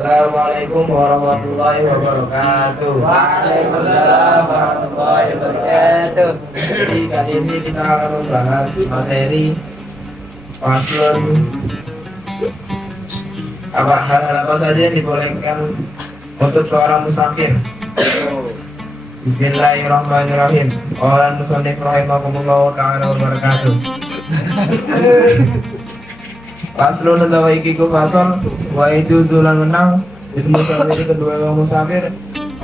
Assalamualaikum warahmatullahi wabarakatuh. Waalaikumsalam warahmatullahi wabarakatuh. Jadi kali ini kita akan membahas materi paslon hal-hal apa saja yang dibolehkan untuk seorang musafir. Bismillahirrahmanirrahim. Qala musannif rahimahumullah ta'ala wa barakatuh. Paslon atau ikiku fasol wa itu zulan menang itu musafir kedua orang musafir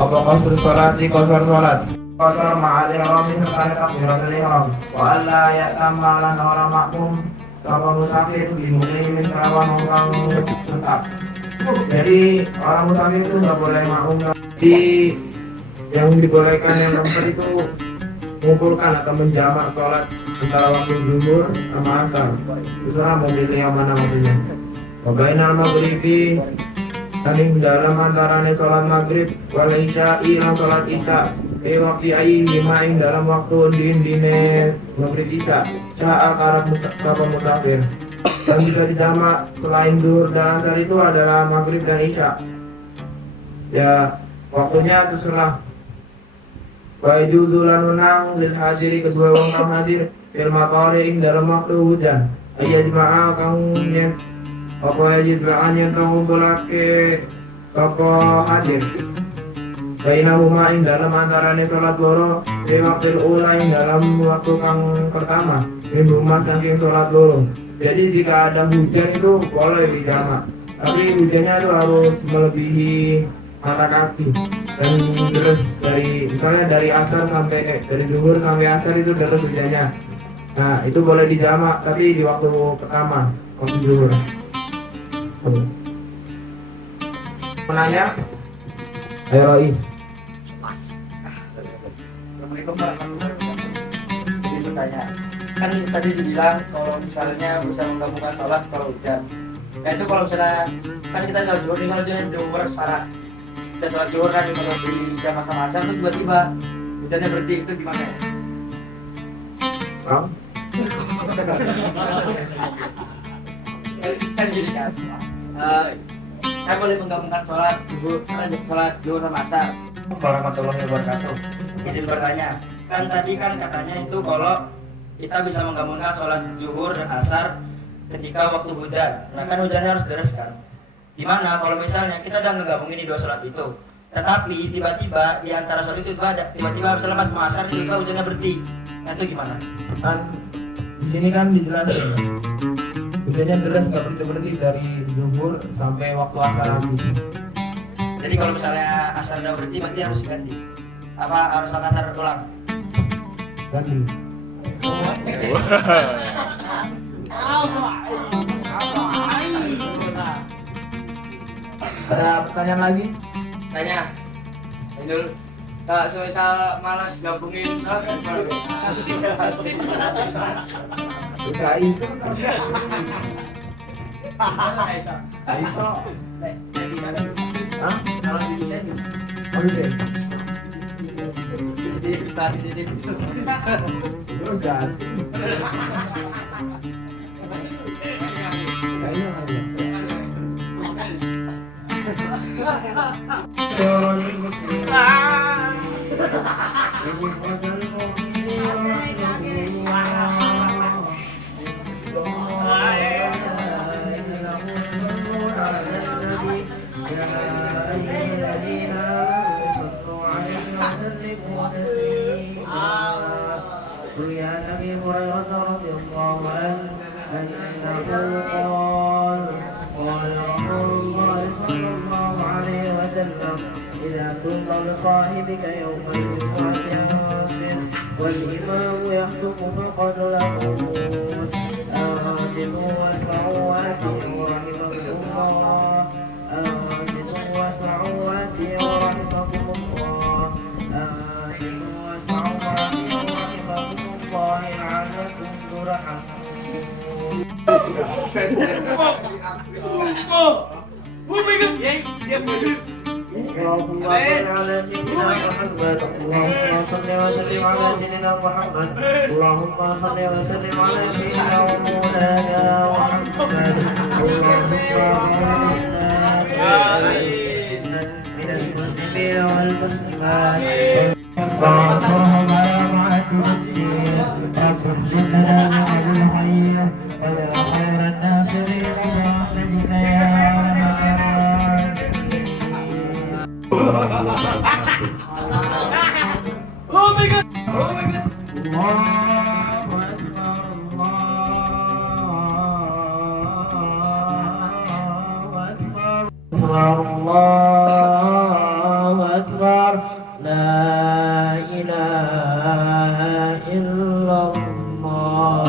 apa qasr sholati qasar sholat qasar ma'al ihram sekali takbiratul ihram wa alla ya'tamma lan orang makmum apa musafir bimulimin kelawan orang tetap. Jadi orang musafir itu nggak boleh makmum. Jadi yang dibolehkan yang nomor itu mengumpulkan atau menjamak sholat antara waktu zuhur sama asar. Usaha mau pilih yang mana waktunya. Wabainal maghribi saling dalam antaranya sholat maghrib wal isya'i lan sholat isya waktu ayi himain dalam waktu dine maghrib isya sya'a karab musafir dan bisa dijamak selain zuhur dan asar itu adalah maghrib dan isya. Ya waktunya terserah. Wa juzulan menang lil hadiri kedua orang kang hadir fil matari'in dalam waktu hujan ayat jemaah kang nyen apa jemaah yang kang ngumpulake sapa hadir bainahuma ing dalam antarane salat loro di waktu ula ing dalam waktu kang pertama minhuma saking salat loro. Jadi jika ada hujan itu boleh dijamak, tapi hujannya itu harus melebihi mata kaki dan terus misalnya dari asar sampai dari zuhur sampai asar itu terus hujannya. Nah itu boleh dijamak tapi di waktu pertama waktu zuhur. Menanya, ayo Rois. Assalamualaikum warahmatullahi wabarakatuh. Jadi bertanya, kan tadi dibilang kalau misalnya bisa menggabungkan sholat kalau hujan. Nah itu kalau misalnya kan kita sholat zuhur nih, kalau hujan di umur parah. Kita sholat zuhur kan cuma di jam sama asar terus tiba-tiba hujannya berhenti, itu gimana ya? Kan gini kan, saya boleh menggabungkan sholat zuhur sama asar. Warahmatullahi wabarakatuh. Izin bertanya, kan tadi kan katanya itu kalau kita bisa menggabungkan sholat zuhur dan asar ketika waktu hujan. Nah kan hujannya harus deres kan? Gimana kalau misalnya kita udah ngegabungin di dua sholat itu, tetapi tiba-tiba di antara sholat itu tiba-tiba misalnya pas mau asar kita hujannya berhenti, nah itu gimana? Kan di sini kan dijelasin hujannya deras nggak berhenti dari zuhur sampai waktu asar habis. Jadi kalau misalnya asar udah berhenti berarti harus ganti apa harus sholat asar ulang? Ganti. Ada pertanyaan lagi? Tanya Indul, semisal malas gabungin sholat kan Aiso. Aiso. Hah? kalau di bisa itu Oh gitu ya? jadi tadi Udah asik. Kayaknya nggak ada. عن ابي هريره رضي الله عنه انه قال قال رسول الله صلى الله عليه وسلم اذا كنت لصاحبك يوم الجمعه انصت والامام يخطب فقد له انصتوا واسمعوا واتقوا رحمكم الله انصتوا واسمعوا واتقوا رحمكم الله انصتوا واسمعوا واتقوا رحمكم الله لعلكم ترحمون. اللهم صل على سيدنا محمد اللهم صل وسلم على سيدنا محمد اللهم صل وسلم على سيدنا ومولانا محمد اللهم صل على سيدنا أكبر الله أكبر لا إله إلا الله.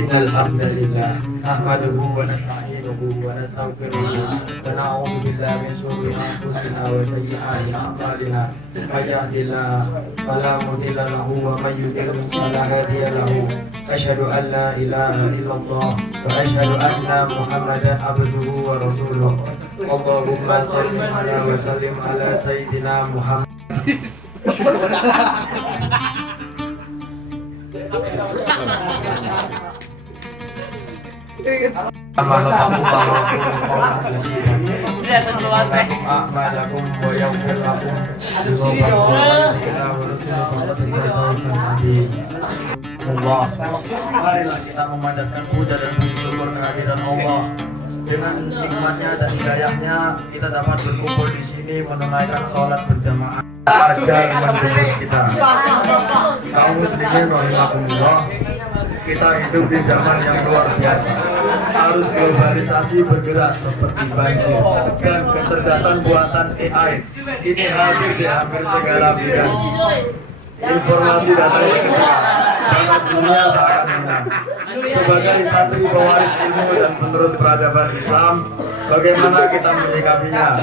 إن الحمد لله نحمده ونستعينه ونستغفره ونعوذ بالله من شرور أنفسنا وسيئات أعمالنا من يهد الله فلا مضل له ومن يضلل فلا هادي له. أشهد أن لا إله إلا الله وأشهد أن محمدا عبده ورسوله. اللهم صل على وسلم على سيدنا محمد. Allah, marilah kita memanjatkan puja dan puji syukur kehadiran Allah. Dengan nikmatnya dan hidayahnya kita dapat berkumpul di sini menunaikan sholat berjamaah. Ajar menjemput kita. Kaum muslimin rahimakumullah, kita hidup di zaman yang luar biasa. Arus globalisasi bergerak seperti banjir dan kecerdasan buatan AI ini hadir di hampir segala bidang. Informasi datang bergerak, batas dunia seakan hilang. Sebagai santri pewaris ilmu dan penerus peradaban Islam, bagaimana kita menyikapinya?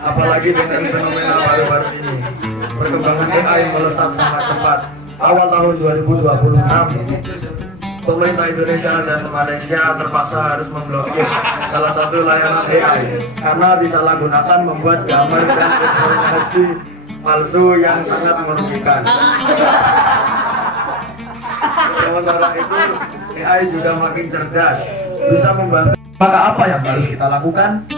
Apalagi dengan fenomena baru-baru ini, perkembangan AI melesat sangat cepat. Awal tahun 2026, pemerintah Indonesia dan Malaysia terpaksa harus memblokir salah satu layanan AI karena disalahgunakan membuat gambar dan informasi palsu yang sangat merugikan. Sementara itu, AI juga makin cerdas, bisa membantu. Maka apa yang harus kita lakukan?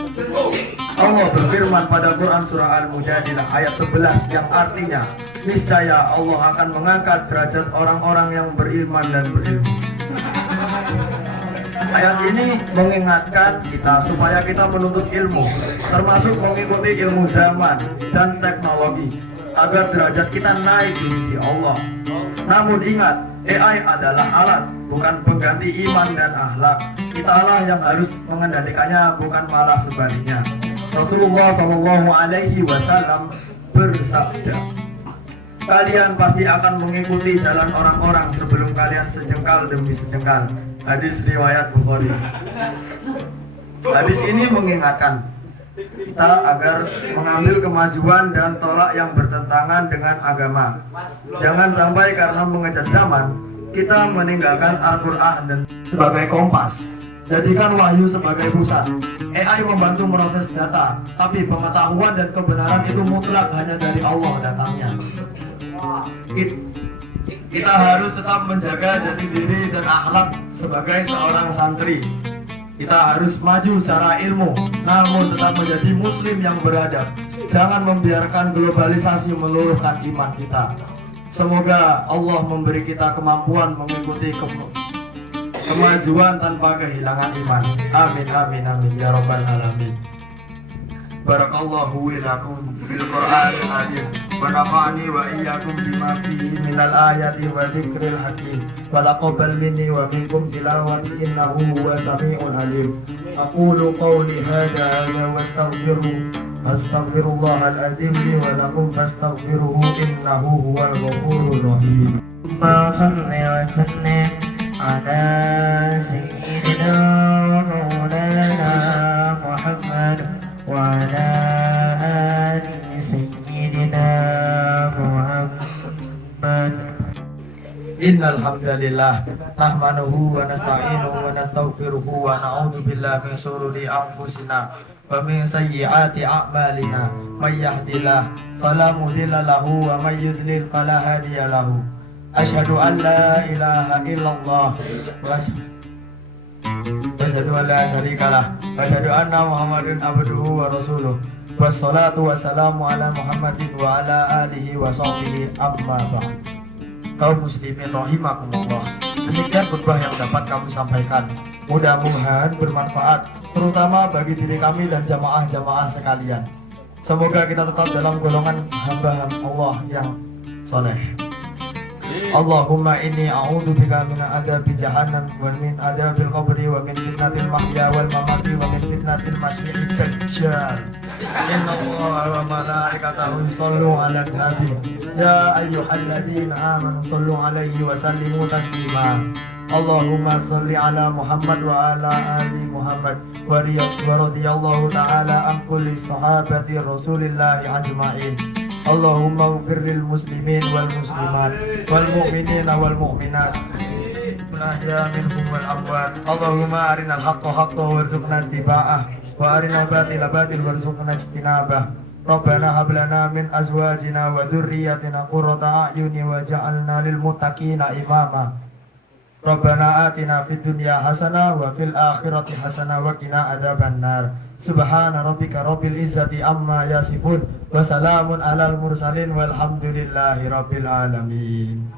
Allah berfirman pada Quran surah Al-Mujadilah ayat 11 yang artinya, niscaya Allah akan mengangkat derajat orang-orang yang beriman dan berilmu. Ayat ini mengingatkan kita supaya kita menuntut ilmu, termasuk mengikuti ilmu zaman dan teknologi, agar derajat kita naik di sisi Allah. Namun ingat, AI adalah alat, bukan pengganti iman dan akhlak. Kitalah yang harus mengendalikannya, bukan malah sebaliknya. Rasulullah SAW bersabda, kalian pasti akan mengikuti jalan orang-orang sebelum kalian sejengkal demi sejengkal. Hadis riwayat Bukhari. Hadis ini mengingatkan kita agar mengambil kemajuan dan tolak yang bertentangan dengan agama. Jangan sampai karena mengejar zaman, kita meninggalkan Al-Quran dan sebagai kompas. Jadikan wahyu sebagai pusat. AI membantu proses data, tapi pengetahuan dan kebenaran itu mutlak hanya dari Allah datangnya. Kita harus tetap menjaga jati diri dan akhlak sebagai seorang santri. Kita harus maju secara ilmu, namun tetap menjadi muslim yang beradab. Jangan membiarkan globalisasi meluluhkan iman kita. Semoga Allah memberi kita kemampuan mengikuti kemajuan tanpa kehilangan iman. Amin amin amin ya rabbal alamin. Barakallahu lakum fil Qur'anil azim wa nafa'ani wa iyyakum bima fihi minal ayati wa dzikril hakim wa taqabbal minni wa minkum tilawati innahu huwas samiul alim. Aqulu qawli hadha wa astaghfirullahal azim li wa lakum fastaghfiruhu innahu huwal ghafurur rahim. Allahumma shalli wa sallim ala sayyidina maulana Muhammad wa ala ali sayyidina Muhammad. Innal hamdalillah nahmanuhu wa nasta'inuhu wa nastaghfiruhu wa na'udzu billahi min shururi anfusina wa min sayyiati a'malina. May yahdihillahu fala mudilla lahu wa may yudlil fala hadiya lahu. Asyhadu an la ilaha illallah wa asyhadu an la syarikalah wa asyhadu anna Muhammadan abduhu wa rasuluh. Wassalatu wassalamu ala Muhammadin wa ala alihi wa sahbihi amma ba'd. Kaum muslimin rahimakumullah, demikian khutbah yang dapat kami sampaikan. Mudah-mudahan bermanfaat, terutama bagi diri kami dan jamaah-jamaah sekalian. Semoga kita tetap dalam golongan hamba Allah yang soleh. اللهم إني أعوذ بك من عذاب جهنم ومن عذاب القبر ومن فتنة المحيا والممات ومن فتنة المسيح الدجال إن الله وملائكته يصلون على النبي يا أيها الذين آمنوا صلوا عليه وسلموا تسليما اللهم صل على محمد وعلى آل محمد ورضي الله تعالى عن كل صحابة رسول الله أجمعين اللهم اغفر للمسلمين والمسلمات والمؤمنين والمؤمنات الأحياء منهم والأموات اللهم أرنا الحق حقا وارزقنا اتباعه وأرنا الباطل باطل وارزقنا اجتنابه ربنا هب لنا من أزواجنا وذرياتنا قرة أعين واجعلنا للمتقين إماما ربنا آتنا في الدنيا حسنة وفي الآخرة حسنة وقنا عذاب النار سبحان ربك رب العزة عما يصفون وسلام على المرسلين والحمد لله رب العالمين